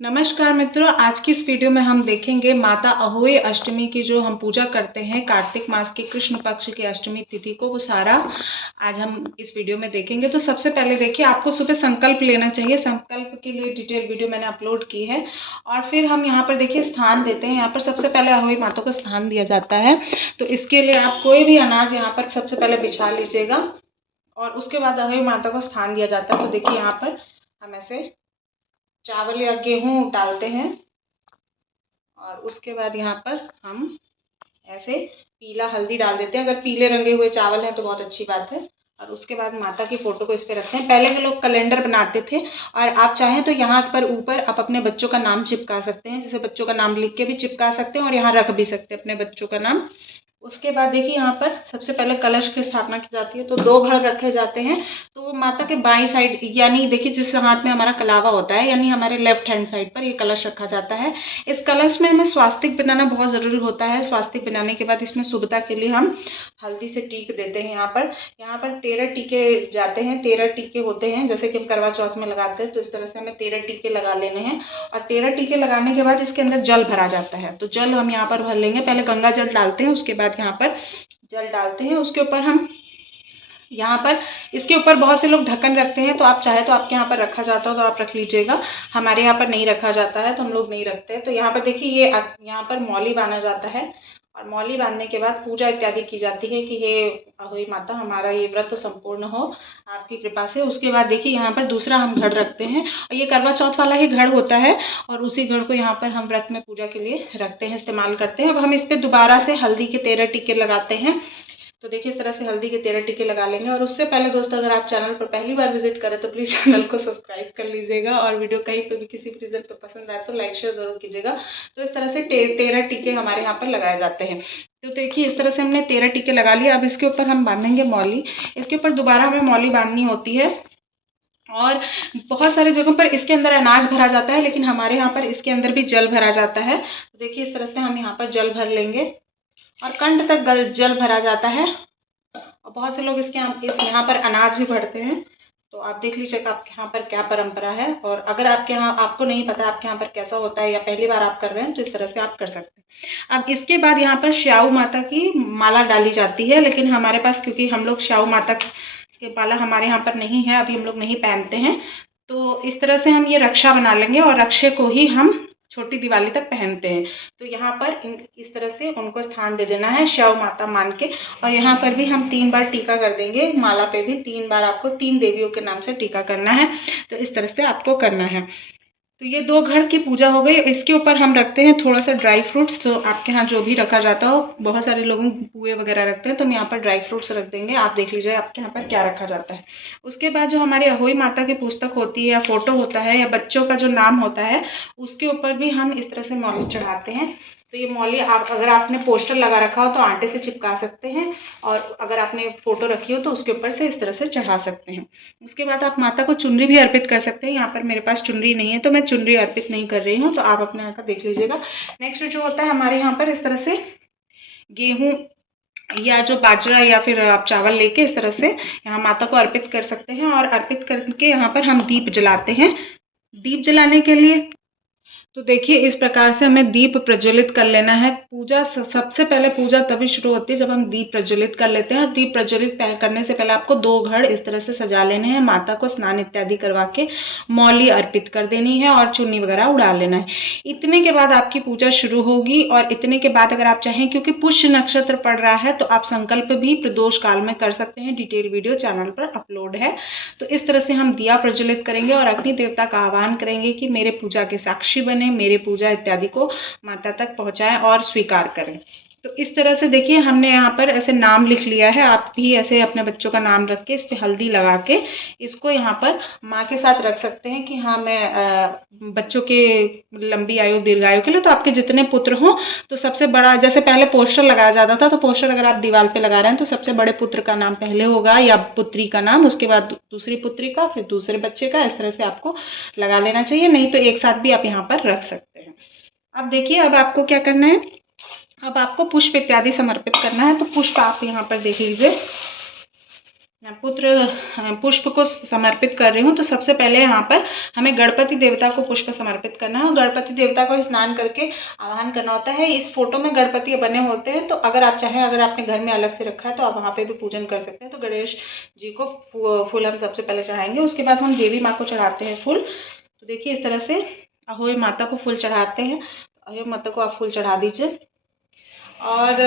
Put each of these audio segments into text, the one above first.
नमस्कार मित्रों, आज की इस वीडियो में हम देखेंगे माता अहोई अष्टमी की जो हम पूजा करते हैं कार्तिक मास के कृष्ण पक्ष की अष्टमी तिथि को, वो सारा आज हम इस वीडियो में देखेंगे। तो सबसे पहले देखिए, आपको सुबह संकल्प लेना चाहिए। संकल्प के लिए डिटेल वीडियो मैंने अपलोड की है। और फिर हम यहाँ पर देखिए स्थान देते हैं। यहाँ पर सबसे पहले अहोई माता को स्थान दिया जाता है। तो इसके लिए आप कोई भी अनाज यहाँ पर सबसे पहले बिछा लीजिएगा और उसके बाद अहोई माता को स्थान दिया जाता है। तो देखिए यहाँ पर हम ऐसे चावल या गेहूं डालते हैं और उसके बाद यहाँ पर हम ऐसे पीला हल्दी डाल देते हैं। अगर पीले रंगे हुए चावल हैं तो बहुत अच्छी बात है। और उसके बाद माता की फोटो को इस पे रखते हैं। पहले के लोग कैलेंडर बनाते थे और आप चाहें तो यहाँ पर ऊपर आप अपने बच्चों का नाम चिपका सकते हैं। जैसे बच्चों का नाम लिख के भी चिपका सकते हैं और यहाँ रख भी सकते हैं अपने बच्चों का नाम। उसके बाद देखिए यहाँ पर सबसे पहले कलश की स्थापना की जाती है। तो 2 घड़ रखे जाते हैं। तो वो माता के बाईं साइड, यानी देखिए जिस हाथ में हमारा कलावा होता है, यानी हमारे लेफ्ट हैंड साइड पर ये कलश रखा जाता है। इस कलश में हमें स्वास्तिक बनाना बहुत ज़रूरी होता है। स्वास्तिक बनाने के बाद इसमें शुभता के लिए हम हल्दी से टीक देते हैं। यहाँ पर 13 टीके जाते हैं। 13 टीके होते हैं, जैसे कि हम करवा चौथ में लगाते हैं। तो इस तरह से हमें 13 टीके लगा लेने हैं। और 13 टीके लगाने के बाद इसके अंदर जल भरा जाता है। तो जल हम यहाँ पर भर लेंगे। पहले गंगा जल डालते हैं, उसके बाद यहाँ पर जल डालते हैं। उसके ऊपर हम यहाँ पर इसके ऊपर बहुत से लोग ढक्कन रखते हैं। तो आप चाहे तो आपके यहाँ पर रखा जाता हो तो आप रख लीजिएगा। हमारे यहाँ पर नहीं रखा जाता है तो हम लोग नहीं रखते। तो यहाँ पर देखिए ये यहाँ पर मौली बांधा जाता है। और मौली बांधने के बाद पूजा इत्यादि की जाती है कि हे अहोई माता, हमारा ये व्रत संपूर्ण हो आपकी कृपा से। उसके बाद देखिए यहाँ पर दूसरा हम घड़ रखते हैं और ये करवा चौथ वाला ही घड़ होता है। और उसी घड़ को यहाँ पर हम व्रत में पूजा के लिए रखते हैं, इस्तेमाल करते हैं। अब हम इस पर दोबारा से हल्दी के 13 टीके लगाते हैं। तो देखिए इस तरह से हल्दी के 13 टीके लगा लेंगे। और उससे पहले दोस्तों, अगर आप चैनल पर पहली बार विजिट करें तो प्लीज़ चैनल को सब्सक्राइब कर लीजिएगा। और वीडियो कहीं पर भी किसी भी रीज़न पर पसंद आए तो लाइक शेयर ज़रूर कीजिएगा। तो इस तरह से 13 टीके हमारे यहाँ पर लगाए जाते हैं। तो देखिए इस तरह से हमने 13 टीके लगा लिए। अब इसके ऊपर हम बांधेंगे मौली। इसके ऊपर दोबारा हमें मौली बांधनी होती है। और बहुत सारी जगहों पर इसके अंदर अनाज भरा जाता है, लेकिन हमारे यहाँ पर इसके अंदर भी जल भरा जाता है। तो देखिए इस तरह से हम यहाँ पर जल भर लेंगे और कंठ तक जल भरा जाता है। और बहुत से लोग इस यहाँ पर अनाज भी भरते हैं। तो आप देख लीजिएगा आपके यहाँ पर क्या परंपरा है। और अगर आपके यहाँ, आपको नहीं पता आपके यहाँ पर कैसा होता है या पहली बार आप कर रहे हैं, तो इस तरह से आप कर सकते हैं। अब इसके बाद यहाँ पर श्याऊ माता की माला डाली जाती है। लेकिन हमारे पास, क्योंकि हम लोग श्याऊ माता की माला हमारे यहाँ पर नहीं है, अभी हम लोग नहीं पहनते हैं। तो इस तरह से हम ये रक्षा बना लेंगे और रक्षे को ही हम छोटी दिवाली तक पहनते हैं। तो यहाँ पर इस तरह से उनको स्थान दे देना है श्याऊ माता मान के। और यहाँ पर भी हम 3 बार टीका कर देंगे। माला पे भी 3 बार आपको 3 देवियों के नाम से टीका करना है। तो इस तरह से आपको करना है। तो ये 2 घड़ की पूजा हो गई। इसके ऊपर हम रखते हैं थोड़ा सा ड्राई फ्रूट्स। तो आपके यहाँ जो भी रखा जाता हो, बहुत सारे लोग पुए वगैरह रखते हैं, तो हम यहाँ पर ड्राई फ्रूट्स रख देंगे। आप देख लीजिए आपके यहाँ पर क्या रखा जाता है। उसके बाद जो हमारी अहोई माता की पुस्तक होती है या फोटो होता है या बच्चों का जो नाम होता है, उसके ऊपर भी हम इस तरह से मौली चढ़ाते हैं। तो ये मौली आप, अगर आपने पोस्टर लगा रखा हो तो आटे से चिपका सकते हैं। और अगर आपने फोटो रखी हो तो उसके ऊपर से इस तरह से चढ़ा सकते हैं। उसके बाद आप माता को चुनरी भी अर्पित कर सकते हैं। यहाँ पर मेरे पास चुनरी नहीं है तो मैं चुनरी अर्पित नहीं कर रही हूँ। तो आप अपने यहाँ का देख लीजिएगा। नेक्स्ट जो होता है हमारे यहाँ पर, इस तरह से गेहूँ या जो बाजरा या फिर आप चावल लेके इस तरह से यहाँ माता को अर्पित कर सकते हैं। और अर्पित करके यहाँ पर हम दीप जलाते हैं। दीप जलाने के लिए तो देखिए इस प्रकार से हमें दीप प्रज्वलित कर लेना है। पूजा सबसे पहले पूजा तभी शुरू होती है जब हम दीप प्रज्वलित कर लेते हैं। और दीप प्रज्वलित करने से पहले आपको 2 घड़ इस तरह से सजा लेने हैं। माता को स्नान इत्यादि करवा के मौली अर्पित कर देनी है और चुन्नी वगैरह उड़ा लेना है। इतने के बाद आपकी पूजा शुरू होगी। और इतने के बाद अगर आप चाहें, क्योंकि पुष्य नक्षत्र पड़ रहा है, तो आप संकल्प भी प्रदोष काल में कर सकते हैं। डिटेल वीडियो चैनल पर अपलोड है। तो इस तरह से हम दिया प्रज्वलित करेंगे और अग्नि देवता का आह्वान करेंगे कि मेरे पूजा के साक्षी बने, मेरे पूजा इत्यादि को माता तक पहुंचाएं और स्वीकार करें। तो इस तरह से देखिए हमने यहाँ पर ऐसे नाम लिख लिया है। आप भी ऐसे अपने बच्चों का नाम रख के इस पे हल्दी लगा के इसको यहाँ पर माँ के साथ रख सकते हैं कि हाँ मैं बच्चों के लंबी आयु दीर्घायु के लिए, तो आपके जितने पुत्र हों, तो सबसे बड़ा, जैसे पहले पोस्टर लगाया जाता था, तो पोस्टर अगर आप दीवार पे लगा रहे हैं तो सबसे बड़े पुत्र का नाम पहले होगा या पुत्री का नाम, उसके बाद दूसरी पुत्री का, फिर दूसरे बच्चे का। इस तरह से आपको लगा लेना चाहिए। नहीं तो एक साथ भी आप यहाँ पर रख सकते हैं। अब देखिए अब आपको क्या करना है। अब आपको पुष्प इत्यादि समर्पित करना है। तो पुष्प आप यहाँ पर देख लीजिए, पुष्प को समर्पित कर रही हूँ। तो सबसे पहले यहाँ पर हमें गणपति देवता को पुष्प समर्पित करना है और गणपति देवता को स्नान करके आवाहन करना होता है। इस फोटो में गणपति बने होते हैं, तो अगर आप चाहें, अगर आपने घर में अलग से रखा है तो आप वहाँ पे भी पूजन कर सकते हैं। तो गणेश जी को फूल हम सबसे पहले चढ़ाएंगे, उसके बाद हम देवी माँ को चढ़ाते हैं फूल। तो देखिए इस तरह से अहोई माता को फूल चढ़ाते हैं। अहोई माता को आप फूल चढ़ा दीजिए और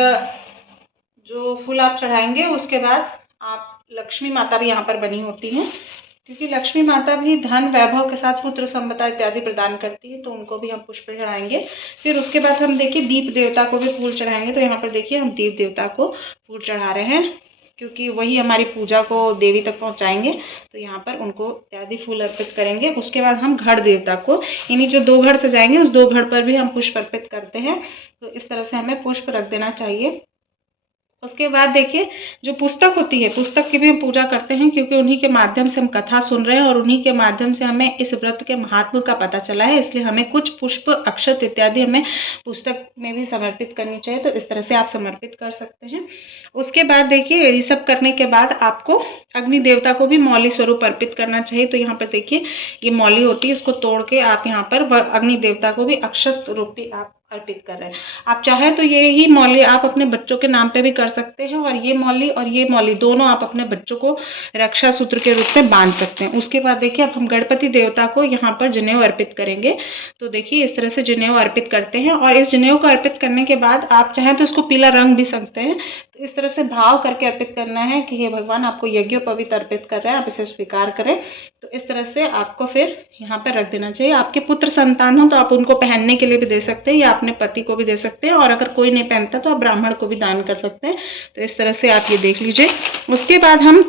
जो फूल आप चढ़ाएंगे उसके बाद आप लक्ष्मी माता भी यहाँ पर बनी होती हैं, क्योंकि लक्ष्मी माता भी धन वैभव के साथ पुत्र संपदा इत्यादि प्रदान करती है, तो उनको भी हम पुष्प चढ़ाएंगे। फिर उसके बाद हम देखिए दीप देवता को भी फूल चढ़ाएंगे। तो यहाँ पर देखिए हम दीप देवता को फूल चढ़ा रहे हैं, क्योंकि वही हमारी पूजा को देवी तक पहुँचाएंगे। तो यहाँ पर उनको इत्यादि फूल अर्पित करेंगे। उसके बाद हम घड़ देवता को, यानी जो 2 घड़ सजाएंगे उस 2 घड़ पर भी हम पुष्प अर्पित करते हैं। तो इस तरह से हमें पुष्प रख देना चाहिए। उसके बाद देखिए जो पुस्तक होती है, पुस्तक की भी हम पूजा करते हैं, क्योंकि उन्हीं के माध्यम से हम कथा सुन रहे हैं और उन्हीं के माध्यम से हमें इस व्रत के महात्म्य का पता चला है, इसलिए हमें कुछ पुष्प अक्षत इत्यादि हमें पुस्तक में भी समर्पित करनी चाहिए। तो इस तरह से आप समर्पित कर सकते हैं। उसके बाद देखिए ये सब करने के बाद आपको अग्नि देवता को भी मौली स्वरूप अर्पित करना चाहिए। तो यहाँ पर देखिए ये मौली होती है, इसको तोड़ के आप यहाँ पर अग्नि देवता को भी अक्षत रूपी आप अर्पित कर रहे हैं। आप चाहे तो ये ही मौली आप अपने बच्चों के नाम पे भी कर सकते हैं, और ये मौली दोनों आप अपने बच्चों को रक्षा सूत्र के रूप में बांध सकते हैं। उसके बाद देखिए अब हम गणपति देवता को यहाँ पर जनेऊ अर्पित करेंगे। तो देखिए इस तरह से जनेऊ अर्पित करते हैं, और इस जनेऊ को अर्पित करने के बाद आप चाहें तो इसको पीला रंग भी सकते हैं। तो इस तरह से भाव करके अर्पित करना है कि हे भगवान, आपको यज्ञोपवीत अर्पित कर रहे हैं, आप इसे स्वीकार करें। तो इस तरह से आपको फिर यहाँ पर रख देना चाहिए। आपके पुत्र संतान हो तो आप उनको पहनने के लिए भी दे सकते हैं, या अपने पति को भी दे सकते हैं, और अगर कोई नहीं पहनता तो आप ब्राह्मण को भी दान कर सकते हैं। तो इस तरह से आप ये देख लीजिए। उसके बाद हम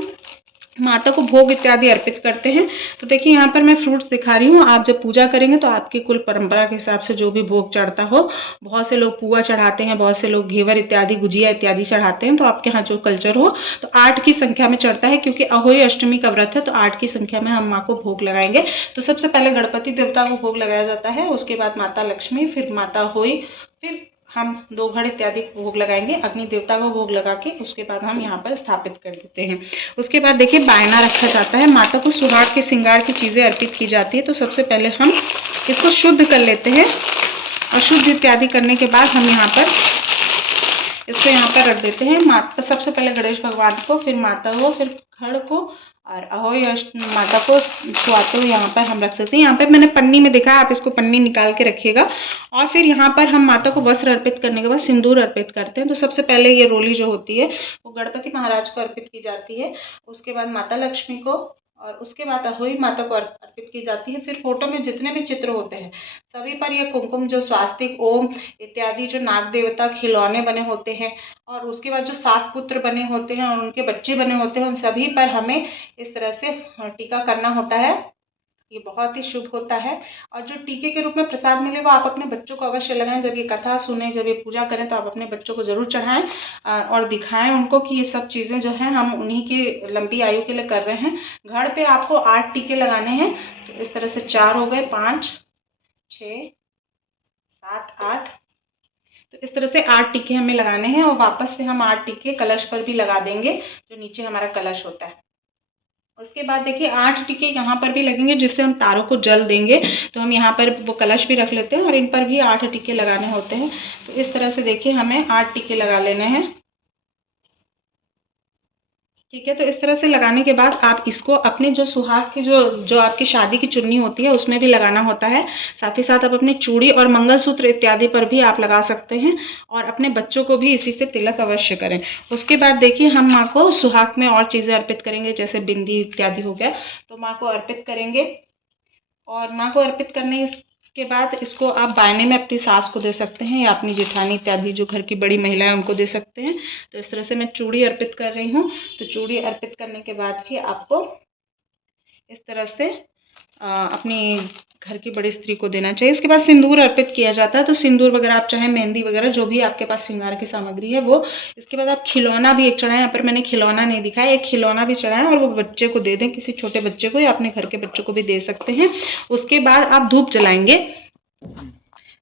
माता को भोग इत्यादि अर्पित करते हैं। तो देखिए यहाँ पर मैं फ्रूट्स दिखा रही हूँ। आप जब पूजा करेंगे तो आपकी कुल परंपरा के हिसाब से जो भी भोग चढ़ता हो, बहुत से लोग पुआ चढ़ाते हैं, बहुत से लोग घेवर इत्यादि, गुजिया इत्यादि चढ़ाते हैं। तो आपके यहाँ जो कल्चर हो, तो 8 की संख्या में चढ़ता है, क्योंकि अहोई अष्टमी का व्रत है, तो 8 की संख्या में हम माँ को भोग लगाएंगे। तो सबसे पहले गणपति देवता को भोग लगाया जाता है, उसके बाद माता लक्ष्मी, फिर माता अहोई, फिर हम 2 घड़ इत्यादि भोग लगाएंगे। अग्नि देवता को भोग लगा के उसके बाद हम यहाँ पर स्थापित कर देते हैं। उसके बाद देखिए बायना रखा जाता है। माता को सुहाग के श्रृंगार की चीज़ें अर्पित की जाती है। तो सबसे पहले हम इसको शुद्ध कर लेते हैं, और शुद्ध इत्यादि करने के बाद हम यहाँ पर इसको यहाँ पर रख देते हैं। माता सबसे पहले गणेश भगवान को, फिर माता को, फिर घड़ को, और अहोई माता को छुआते हुए यहाँ पर हम रख सकते हैं। यहाँ पर मैंने पन्नी में दिखा, आप इसको पन्नी निकाल के रखिएगा। और फिर यहाँ पर हम माता को वस्त्र अर्पित करने के बाद सिंदूर अर्पित करते हैं। तो सबसे पहले ये रोली जो होती है वो गणपति महाराज को अर्पित की जाती है, उसके बाद माता लक्ष्मी को, और उसके बाद अहोई माता को अर्पित की जाती है। फिर फोटो में जितने भी चित्र होते हैं सभी पर ये कुमकुम, जो स्वास्तिक, ओम इत्यादि, जो नाग देवता खिलौने बने होते हैं, और उसके बाद जो 7 पुत्र बने होते हैं और उनके बच्चे बने होते हैं, उन सभी पर हमें इस तरह से टीका करना होता है। ये बहुत ही शुभ होता है। और जो टीके के रूप में प्रसाद मिले वो आप अपने बच्चों को अवश्य लगाएं। जब ये कथा सुने, जब ये पूजा करें, तो आप अपने बच्चों को ज़रूर चढ़ाएं और दिखाएं उनको कि ये सब चीज़ें जो हैं हम उन्हीं की लंबी आयु के लिए कर रहे हैं। घड़ पे आपको 8 टीके लगाने हैं। तो इस तरह से 4 हो गए, 5, 6, 7, 8। तो इस तरह से 8 टीके हमें लगाने हैं, और वापस से हम 8 टीके कलश पर भी लगा देंगे, जो नीचे हमारा कलश होता है। उसके बाद देखिए 8 टीके यहाँ पर भी लगेंगे, जिससे हम तारों को जल देंगे। तो हम यहाँ पर वो कलश भी रख लेते हैं, और इन पर भी 8 टीके लगाने होते हैं। तो इस तरह से देखिए हमें 8 टीके लगा लेने हैं। ठीक है, तो इस तरह से लगाने के बाद आप इसको अपने जो सुहाग की जो आपकी शादी की चुन्नी होती है उसमें भी लगाना होता है। साथ ही साथ आप अपने चूड़ी और मंगलसूत्र इत्यादि पर भी आप लगा सकते हैं, और अपने बच्चों को भी इसी से तिलक अवश्य करें। उसके बाद देखिए हम माँ को सुहाग में और चीज़ें अर्पित करेंगे, जैसे बिंदी इत्यादि हो गया, तो माँ को अर्पित करेंगे। और माँ को अर्पित करने के बाद इसको आप बायने में अपनी सास को दे सकते हैं, या अपनी जेठानी इत्यादि जो घर की बड़ी महिलाएं उनको दे सकते हैं। तो इस तरह से मैं चूड़ी अर्पित कर रही हूँ। तो चूड़ी अर्पित करने के बाद भी आपको इस तरह से अपनी घर की बड़ी स्त्री को देना चाहिए। इसके बाद सिंदूर अर्पित किया जाता है। तो सिंदूर वगैरह आप चाहे मेहंदी वगैरह जो भी आपके पास श्रृंगार की सामग्री है वो। इसके बाद आप खिलौना भी एक चढ़ाएं। यहाँ पर मैंने खिलौना नहीं दिखाया, एक खिलौना भी चढ़ाएं और वो बच्चे को दे दें, किसी छोटे बच्चे को, या अपने घर के बच्चों को भी दे सकते हैं। उसके बाद आप धूप जलाएंगे।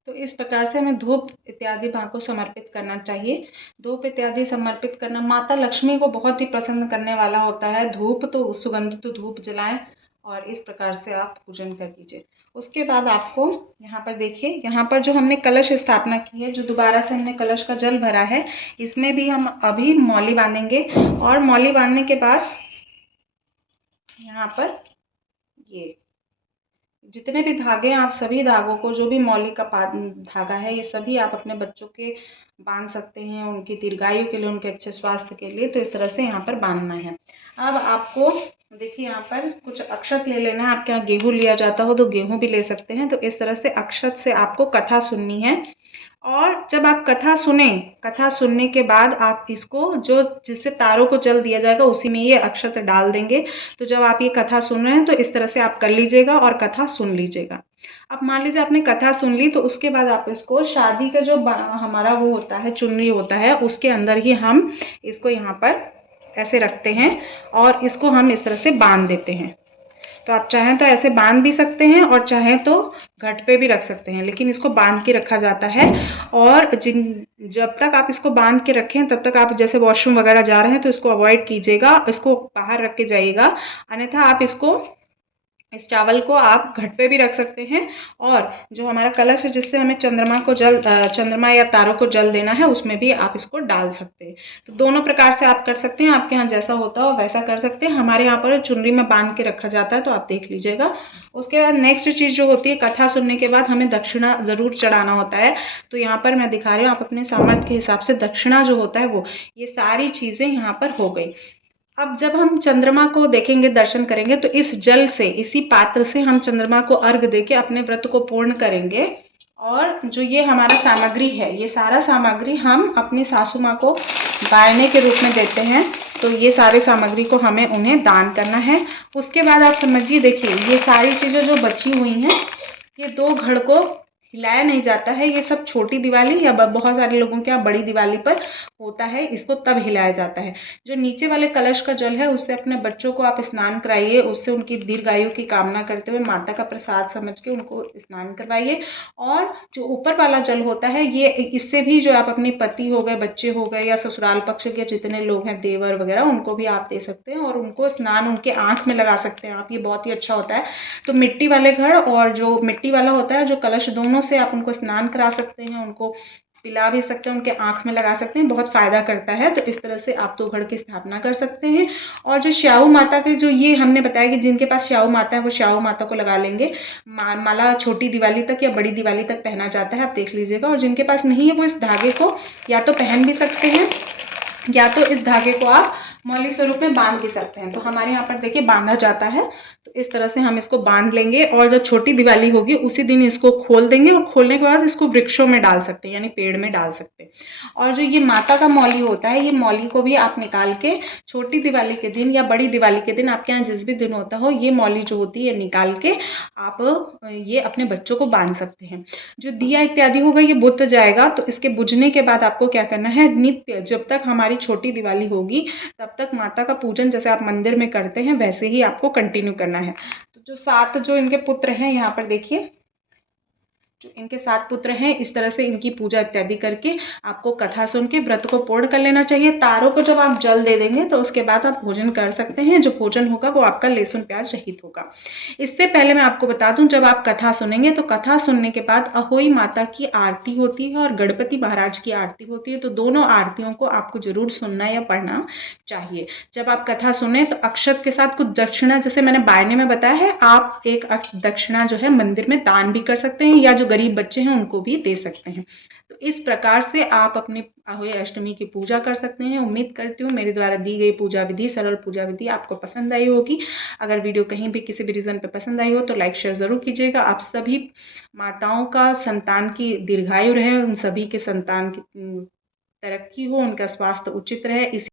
तो इस प्रकार से हमें धूप इत्यादि माँ को समर्पित करना चाहिए। धूप इत्यादि समर्पित करना माता लक्ष्मी को बहुत ही प्रसन्न करने वाला होता है। धूप तो सुगंधित धूप जलाएं और इस प्रकार से आप पूजन कर लीजिए। उसके बाद आपको यहाँ पर देखिए, यहाँ पर जो हमने कलश स्थापना की है, जो दोबारा से हमने कलश का जल भरा है, इसमें भी हम अभी मौली बांधेंगे। और मौली बांधने के बाद यहाँ पर ये जितने भी धागे हैं, आप सभी धागों को, जो भी मौली का धागा है, ये सभी आप अपने बच्चों के बांध सकते हैं, उनकी दीर्घायु के लिए, उनके अच्छे स्वास्थ्य के लिए। तो इस तरह से यहाँ पर बांधना है। अब आपको देखिए यहाँ पर कुछ अक्षत ले लेना है। आपके यहाँ गेहूँ लिया जाता हो तो गेहूँ भी ले सकते हैं। तो इस तरह से अक्षत से आपको कथा सुननी है। और जब आप कथा सुने, कथा सुनने के बाद आप इसको जो जिससे तारों को जल दिया जाएगा उसी में ये अक्षत डाल देंगे। तो जब आप ये कथा सुन रहे हैं तो इस तरह से आप कर लीजिएगा और कथा सुन लीजिएगा। अब मान लीजिए आपने कथा सुन ली, तो उसके बाद आप इसको शादी का जो हमारा वो होता है, चुनरी होता है, उसके अंदर ही हम इसको यहाँ पर ऐसे रखते हैं और इसको हम इस तरह से बांध देते हैं। तो आप चाहें तो ऐसे बांध भी सकते हैं और चाहें तो घट पे भी रख सकते हैं, लेकिन इसको बांध के रखा जाता है। और जब तक आप इसको बांध के रखें तब तक आप जैसे वॉशरूम वगैरह जा रहे हैं तो इसको अवॉइड कीजिएगा, इसको बाहर रख के जाइएगा। अन्यथा आप इस चावल को आप घट पे भी रख सकते हैं। और जो हमारा कलश है जिससे हमें चंद्रमा या तारों को जल देना है, उसमें भी आप इसको डाल सकते हैं। तो दोनों प्रकार से आप कर सकते हैं। आपके यहाँ जैसा होता हो वैसा कर सकते हैं। हमारे यहाँ पर चुनरी में बांध के रखा जाता है, तो आप देख लीजिएगा। उसके बाद नेक्स्ट चीज़ जो होती है, कथा सुनने के बाद हमें दक्षिणा ज़रूर चढ़ाना होता है। तो यहाँ पर मैं दिखा रही हूँ, आप अपने सामर्थ्य के हिसाब से दक्षिणा जो होता है वो, ये सारी चीज़ें यहाँ पर हो गई। अब जब हम चंद्रमा को देखेंगे, दर्शन करेंगे, तो इस जल से, इसी पात्र से हम चंद्रमा को अर्घ देके अपने व्रत को पूर्ण करेंगे। और जो ये हमारा सामग्री है, ये सारा सामग्री हम अपनी सासू माँ को गायने के रूप में देते हैं। तो ये सारे सामग्री को हमें उन्हें दान करना है। उसके बाद आप समझिए, देखिए ये सारी चीज़ें जो बची हुई हैं, ये 2 घड़ को हिलाया नहीं जाता है। ये सब छोटी दिवाली या बहुत सारे लोगों के यहाँ बड़ी दिवाली पर होता है, इसको तब हिलाया जाता है। जो नीचे वाले कलश का जल है, उससे अपने बच्चों को आप स्नान कराइए, उससे उनकी दीर्घायु की कामना करते हुए माता का प्रसाद समझ के उनको स्नान करवाइए। और जो ऊपर वाला जल होता है, ये इससे भी जो आप अपने पति हो गए, बच्चे हो गए, या ससुराल पक्ष के जितने लोग हैं, देवर वगैरह, उनको भी आप दे सकते हैं और उनको स्नान उनके आँख में लगा सकते हैं आप। ये बहुत ही अच्छा होता है। तो मिट्टी वाले घड़ और जो मिट्टी वाला होता है, जो कलश, दोनों से आप उनको स्नान करा सकते हैं, उनको पिला भी सकते हैं, उनके आँख में लगा सकते हैं, बहुत फ़ायदा करता है। तो इस तरह से आप 2 घड़ की स्थापना कर सकते हैं। और जो श्याऊ माता के, जो ये हमने बताया कि जिनके पास श्याऊ माता है वो श्याऊ माता को लगा लेंगे। माला छोटी दिवाली तक या बड़ी दिवाली तक पहना जाता है, आप देख लीजिएगा। और जिनके पास नहीं है वो इस धागे को या तो पहन भी सकते हैं, या तो इस धागे को आप मौली स्वरूप में बांध भी सकते हैं। तो हमारे यहाँ पर देखिए बांधा जाता है। तो इस तरह से हम इसको बांध लेंगे और जब छोटी दिवाली होगी उसी दिन इसको खोल देंगे। और खोलने के बाद इसको वृक्षों में डाल सकते हैं, यानी पेड़ में डाल सकते हैं। और जो ये माता का मौली होता है, ये मौली को भी आप निकाल के छोटी दिवाली के दिन या बड़ी दिवाली के दिन, आपके यहाँ जिस भी दिन होता हो, ये मौली जो होती है निकाल के आप ये अपने बच्चों को बांध सकते हैं। जो दिया इत्यादि होगा ये बुझ जाएगा। तो इसके बुझने के बाद आपको क्या करना है, नित्य जब तक हमारी छोटी दिवाली होगी तब तक माता का पूजन जैसे आप मंदिर में करते हैं वैसे ही आपको कंटिन्यू करना है। तो जो 7 जो इनके पुत्र हैं, यहाँ पर देखिए, जो इनके 7 पुत्र हैं, इस तरह से इनकी पूजा इत्यादि करके आपको कथा सुन के व्रत को पूर्ण कर लेना चाहिए। तारों को जब आप जल दे देंगे तो उसके बाद आप भोजन कर सकते हैं। जो भोजन होगा वो आपका लहसुन प्याज रहित होगा। इससे पहले मैं आपको बता दूं, जब आप कथा सुनेंगे तो कथा सुनने के बाद अहोई माता की आरती होती है और गणपति महाराज की आरती होती है। तो दोनों आरतियों को आपको जरूर सुनना या पढ़ना चाहिए। जब आप कथा सुने तो अक्षत के साथ कुछ दक्षिणा, जैसे मैंने बायने में बताया है, आप एक दक्षिणा जो है मंदिर में दान भी कर सकते हैं, या जो गरीब बच्चे हैं उनको भी दे सकते हैं। तो इस प्रकार से आप अपनी अहोई अष्टमी की पूजा कर सकते हैं। उम्मीद करती हूँ मेरे द्वारा दी गई पूजा विधि, सरल पूजा विधि आपको पसंद आई होगी। अगर वीडियो कहीं भी किसी भी रीज़न पे पसंद आई हो तो लाइक शेयर ज़रूर कीजिएगा। आप सभी माताओं का संतान की दीर्घायु रहे, उन सभी के संतान की तरक्की हो, उनका स्वास्थ्य उचित रहे, इसी